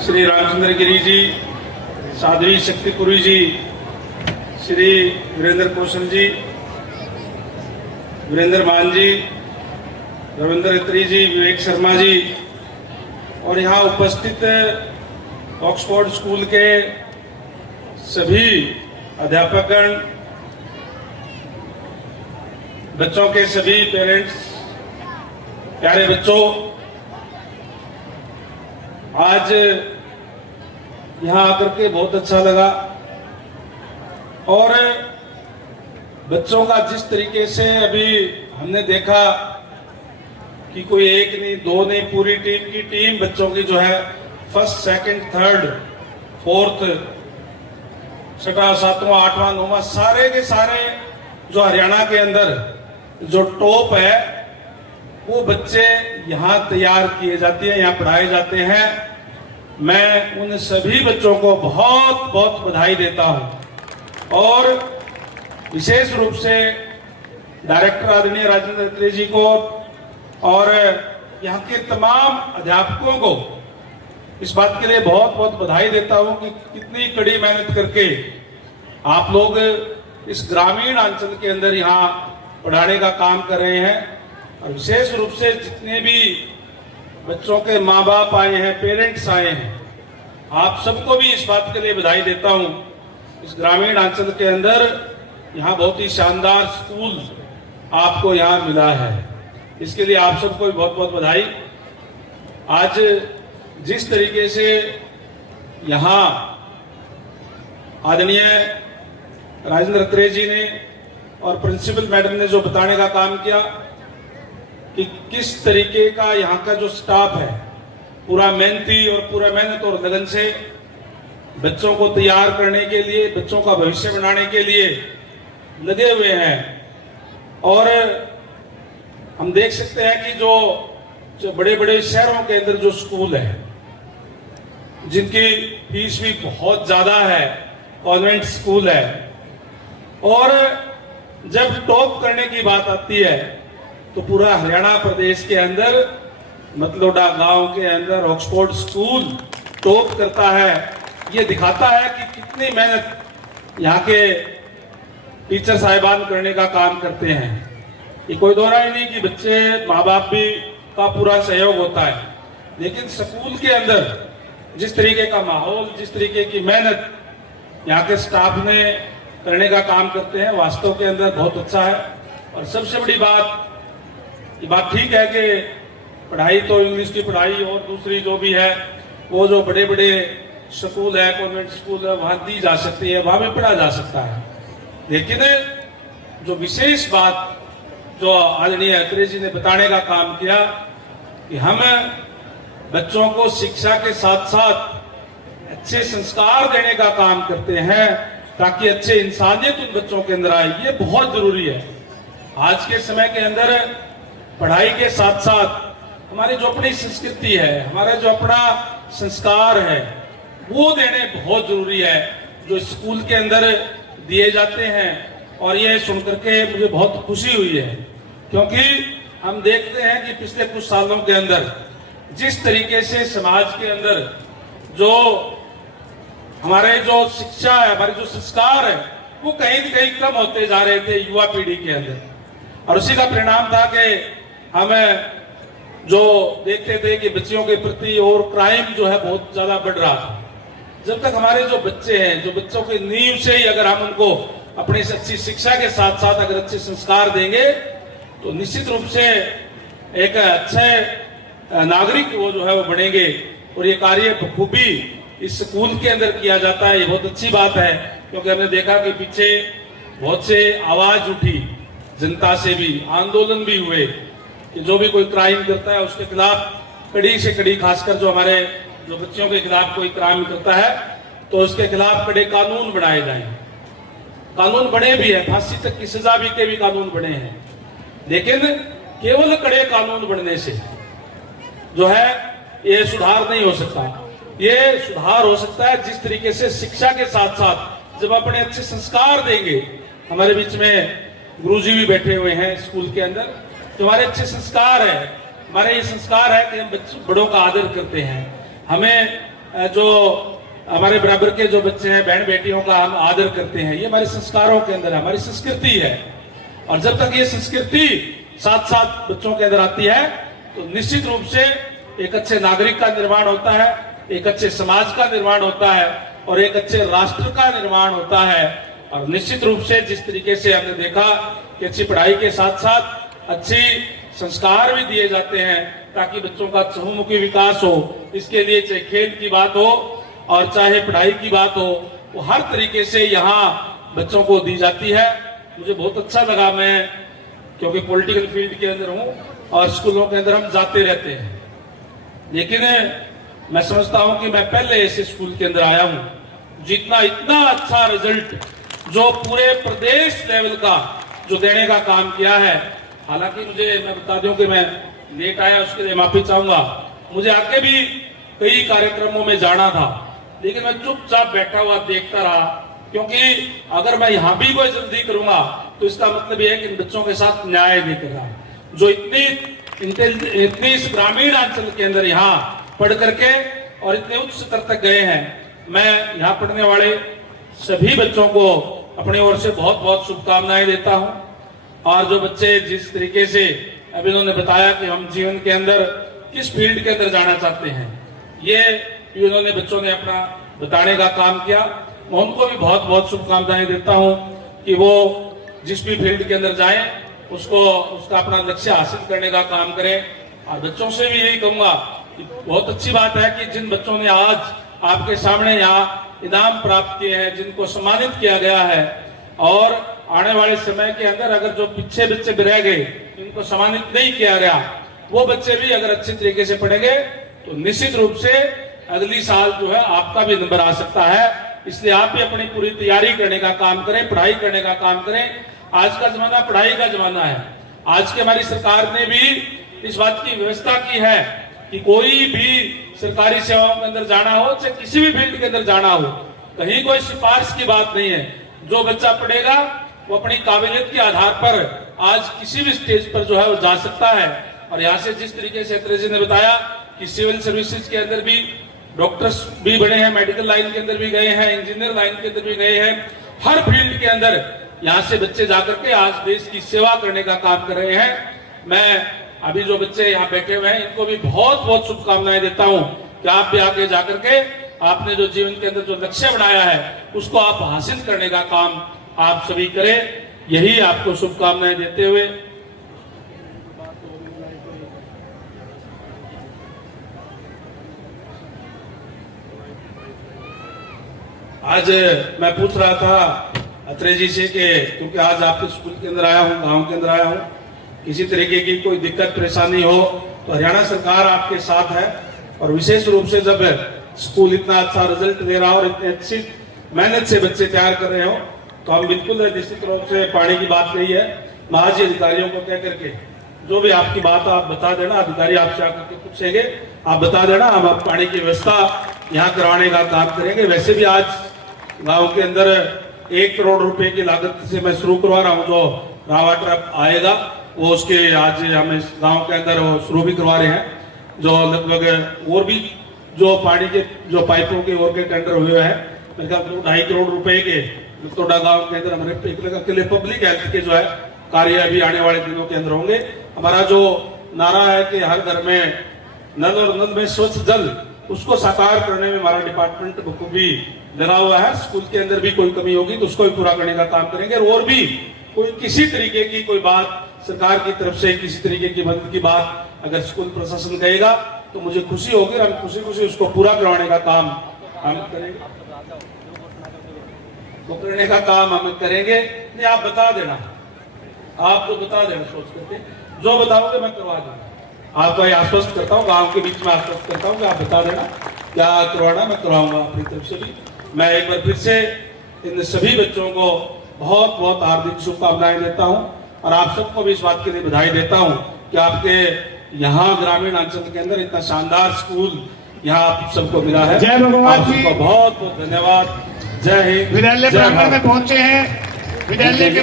श्री रामचंद्र गिरी जी, साध्वी शक्तिपुरी जी, श्री वीरेंद्र कौशल जी, वीरेंद्र मान जी, रविंद्र अत्री जी, विवेक शर्मा जी और यहाँ उपस्थित ऑक्सफोर्ड स्कूल के सभी अध्यापकगण, बच्चों के सभी पेरेंट्स, प्यारे बच्चों, आज यहाँ आकर के बहुत अच्छा लगा और बच्चों का जिस तरीके से अभी हमने देखा कि कोई एक नहीं, दो नहीं, पूरी टीम बच्चों की जो है फर्स्ट, सेकंड, थर्ड, फोर्थ, छठा, सातवां, आठवां, नौवां, सारे के सारे जो हरियाणा के अंदर जो टॉप है वो बच्चे यहाँ तैयार किए जाते हैं, यहाँ पढ़ाए जाते हैं। मैं उन सभी बच्चों को बहुत बहुत बधाई देता हूं और विशेष रूप से डायरेक्टर आदरणीय राजेंद्र अत्री जी को और यहाँ के तमाम अध्यापकों को इस बात के लिए बहुत बहुत बधाई देता हूं कि कितनी कड़ी मेहनत करके आप लोग इस ग्रामीण अंचल के अंदर यहाँ पढ़ाने का काम कर रहे हैं और विशेष रूप से जितने भी बच्चों के माँ बाप आए हैं, पेरेंट्स आए हैं, आप सबको भी इस बात के लिए बधाई देता हूं। इस ग्रामीण अंचल के अंदर यहाँ बहुत ही शानदार स्कूल आपको यहाँ मिला है, इसके लिए आप सबको भी बहुत बहुत बधाई। आज जिस तरीके से यहाँ आदरणीय राजेंद्र अत्री जी ने और प्रिंसिपल मैडम ने जो बताने का काम किया कि किस तरीके का यहाँ का जो स्टाफ है पूरा मेहनती और पूरा मेहनत और लगन से बच्चों को तैयार करने के लिए, बच्चों का भविष्य बनाने के लिए लगे हुए हैं। और हम देख सकते हैं कि जो बड़े बड़े शहरों के अंदर जो स्कूल है जिनकी फीस भी बहुत ज्यादा है, कॉन्वेंट स्कूल है, और जब टॉप करने की बात आती है तो पूरा हरियाणा प्रदेश के अंदर मतलोडा गांव के अंदर ऑक्सफोर्ड स्कूल टॉप करता है। ये दिखाता है कि कितनी मेहनत यहाँ के टीचर साहिबान करने का काम करते हैं। ये कोई दो राय नहीं कि बच्चे, माँ बाप भी का पूरा सहयोग होता है, लेकिन स्कूल के अंदर जिस तरीके का माहौल, जिस तरीके की मेहनत यहाँ के स्टाफ ने करने का काम करते हैं, वास्तव के अंदर बहुत अच्छा है। और सबसे बड़ी बात, ये बात ठीक है कि पढ़ाई तो इंग्लिश की पढ़ाई और दूसरी जो भी है वो जो बड़े बड़े स्कूल है, कॉन्वेंट स्कूल है, वहां दी जा सकती है, वहां भी पढ़ा जा सकता है। लेकिन जो विशेष बात जो आदरणीय अत्री जी ने बताने का काम किया कि हम बच्चों को शिक्षा के साथ साथ अच्छे संस्कार देने का काम करते हैं ताकि अच्छे इंसानियत उन बच्चों के अंदर आए, ये बहुत जरूरी है। आज के समय के अंदर पढ़ाई के साथ साथ हमारी जो अपनी संस्कृति है, हमारा जो अपना संस्कार है, वो देने बहुत जरूरी है, जो स्कूल के अंदर दिए जाते हैं। और ये सुनकर के मुझे बहुत खुशी हुई है, क्योंकि हम देखते हैं कि पिछले कुछ सालों के अंदर जिस तरीके से समाज के अंदर जो हमारे जो शिक्षा है, हमारे जो संस्कार है, वो कहीं न कहीं कम होते जा रहे थे युवा पीढ़ी के अंदर। और उसी का परिणाम था कि हमें जो देखते थे कि बच्चियों के प्रति और क्राइम जो है बहुत ज्यादा बढ़ रहा था। जब तक हमारे जो बच्चे हैं, जो बच्चों के नींव से ही अगर हम उनको अपनी अच्छी शिक्षा के साथ साथ अगर अच्छे संस्कार देंगे तो निश्चित रूप से एक अच्छे नागरिक वो जो है वो बनेंगे। और ये कार्य बखूबी इस स्कूल के अंदर किया जाता है, ये बहुत अच्छी बात है, क्योंकि हमने देखा कि पीछे बहुत से आवाज उठी, जनता से भी आंदोलन भी हुए कि जो भी कोई क्राइम करता है उसके खिलाफ कड़ी से कड़ी, खासकर जो हमारे जो बच्चियों के खिलाफ कोई क्राइम करता है तो उसके खिलाफ कड़े कानून बनाए जाएं। कानून बने भी है, फांसी तक की सजा भी के भी कानून बने हैं, लेकिन केवल कड़े कानून बनने से जो है ये सुधार नहीं हो सकता। ये सुधार हो सकता है जिस तरीके से शिक्षा के साथ साथ जब अपने अच्छे संस्कार देंगे। हमारे बीच में गुरुजी भी बैठे हुए हैं स्कूल के अंदर, जो हमारे अच्छे संस्कार है, हमारे ये संस्कार है कि हम बड़ों का आदर करते हैं, हमें जो हमारे बराबर के जो बच्चे हैं, बहन बेटियों का हम आदर करते हैं, ये हमारे संस्कारों के अंदर हमारी संस्कृति है। और जब तक ये संस्कृति साथ साथ बच्चों के अंदर आती है तो निश्चित रूप से एक अच्छे नागरिक का निर्माण होता है, एक अच्छे समाज का निर्माण होता है और एक अच्छे राष्ट्र का निर्माण होता है। और निश्चित रूप से जिस तरीके से हमने देखा कि अच्छी पढ़ाई के साथ साथ अच्छी संस्कार भी दिए जाते हैं ताकि बच्चों का चहुमुखी विकास हो, इसके लिए चाहे खेल की बात हो और चाहे पढ़ाई की बात हो, वो हर तरीके से यहाँ बच्चों को दी जाती है। मुझे बहुत अच्छा लगा, मैं क्योंकि पॉलिटिकल फील्ड के अंदर हूँ और स्कूलों के अंदर हम जाते रहते हैं, लेकिन मैं समझता हूं कि मैं पहले ऐसे स्कूल के अंदर आया हूं जितना इतना अच्छा रिजल्ट जो पूरे प्रदेश लेवल का जो देने का काम किया है। हालांकि मैं बता दूं कि मैं लेट आया, उसके लिए माफी चाहूंगा। मुझे आगे भी कई कार्यक्रमों में जाना था, लेकिन मैं चुपचाप बैठा हुआ देखता रहा, क्योंकि अगर मैं यहाँ भी कोई जल्दी करूंगा तो इसका मतलब यह है कि इन बच्चों के साथ न्याय नहीं कर रहा, जो इतनी इस ग्रामीण अंचल के अंदर यहाँ पढ़ करके और इतने उच्च स्तर तक गए हैं। मैं यहाँ पढ़ने वाले सभी बच्चों को अपनी ओर से बहुत बहुत शुभकामनाएं देता हूँ। और जो बच्चे जिस तरीके से अभी उन्होंने बताया कि हम जीवन के अंदर किस फील्ड के अंदर जाना चाहते हैं, ये भी उन्होंने बच्चों ने अपना बताने का काम किया। मैं उनको भी बहुत बहुत शुभकामनाएं देता हूँ कि वो जिस भी फील्ड के अंदर जाएं उसका अपना लक्ष्य हासिल करने का काम करें। और बच्चों से भी यही कहूंगा कि बहुत अच्छी बात है कि जिन बच्चों ने आज आपके सामने यहाँ इनाम प्राप्त किए हैं, जिनको सम्मानित किया गया है, और आने वाले समय के अंदर अगर जो पीछे बच्चे रह गए, इनको सम्मानित नहीं किया गया, वो बच्चे भी अगर अच्छी तरीके से पढ़ेंगे तो निश्चित रूप से अगली साल जो है आपका भी नंबर आ सकता है। इसलिए आप भी अपनी पूरी तैयारी करने का काम करें, पढ़ाई करने का काम करें। आज का जमाना पढ़ाई का जमाना है। आज की हमारी सरकार ने भी इस बात की व्यवस्था की है कि कोई भी सरकारी सेवाओं के अंदर जाना हो, चाहे किसी भी फील्ड के अंदर जाना हो, कहीं कोई सिफारिश की बात नहीं है। जो बच्चा पढ़ेगा वो अपनी काबिलियत के आधार पर आज किसी भी स्टेज पर जो है वो जा सकता है। और यहाँ से जिस तरीके से अत्रे जी ने बताया कि सिविल सर्विसेज के अंदर भी डॉक्टर्स भी बने हैं, मेडिकल लाइन के अंदर भी गए हैं, इंजीनियर लाइन के अंदर भी गए हैं, हर फील्ड के अंदर यहाँ से बच्चे जाकर के आज देश की सेवा करने का काम कर रहे हैं। मैं अभी जो बच्चे यहाँ बैठे हुए हैं इनको भी बहुत बहुत शुभकामनाएं देता हूँ कि आप भी आगे जाकर के आपने जो जीवन के अंदर जो लक्ष्य बनाया है उसको आप हासिल करने का काम आप सभी करें। यही आपको शुभकामनाएं देते हुए आज मैं पूछ रहा था अत्रे जी से कि क्योंकि आज आपके स्कूल के अंदर आया हूँ, गांव के अंदर आया हूँ, किसी तरीके की कोई दिक्कत परेशानी हो तो हरियाणा सरकार आपके साथ है। और विशेष रूप से जब स्कूल इतना अच्छा रिजल्ट दे रहा हो और इतनी अच्छी मेहनत से बच्चे तैयार कर रहे हो तो हम बिल्कुल निश्चित रूप से पानी की बात नहीं है, महाजी अधिकारियों को कह करके जो भी आपकी बात आप बता देना, अधिकारी आपसे आकर के पूछेंगे आप बता देना, हम आप पानी की व्यवस्था यहाँ करवाने का काम करेंगे। वैसे भी आज गांव के अंदर 1 करोड़ रुपए की लागत से मैं शुरू करवा रहा हूँ, जो रावा ट्रक आएगा वो उसके आज हम इस गांव के अंदर वो शुरू भी करवा रहे हैं, जो लगभग और भी जो पानी के जो पाइपों के और के टेंडर हुए हैं, मेरे ख्याल 2.5 करोड़ रुपए के लुतोड़ा गांव के अंदर हमारे के लिए पब्लिक हेल्थ के जो है कार्य अभी आने वाले दिनों के अंदर होंगे। हमारा जो नारा है कि हर घर में नल और नल में स्वच्छ जल, उसको साकार करने में हमारा डिपार्टमेंट बखूबी लगा हुआ है। स्कूल के अंदर भी कोई कमी होगी तो उसको भी पूरा करने का काम करेंगे। और भी कोई किसी तरीके की कोई बात सरकार की तरफ से किसी तरीके की मदद की बात अगर स्कूल प्रशासन कहेगा तो मुझे खुशी होगी और हम खुशी खुशी उसको पूरा करवाने का काम हम करेंगे, तो करने का काम हम करेंगे। नहीं आप बता देना, आप जो बता देना सोच करके जो बताओगे मैं करवा दूंगा। आपको ये आश्वस्त करता हूँ, गांव के बीच में आश्वस्त करता हूँ कि आप बता देना क्या करवाना, मैं करवाऊंगा अपनी तरफ से भी। मैं एक बार फिर से इन सभी बच्चों को बहुत बहुत हार्दिक शुभकामनाएं देता हूँ और आप सबको भी इस बात के लिए बधाई देता हूँ कि आपके यहाँ ग्रामीण अंचल के अंदर इतना शानदार स्कूल यहाँ आप सबको मिला है। जय भगवान जी, बहुत बहुत धन्यवाद। जय हिंद। विद्यालय प्रांगण में पहुंचे हैं। विद्यालय के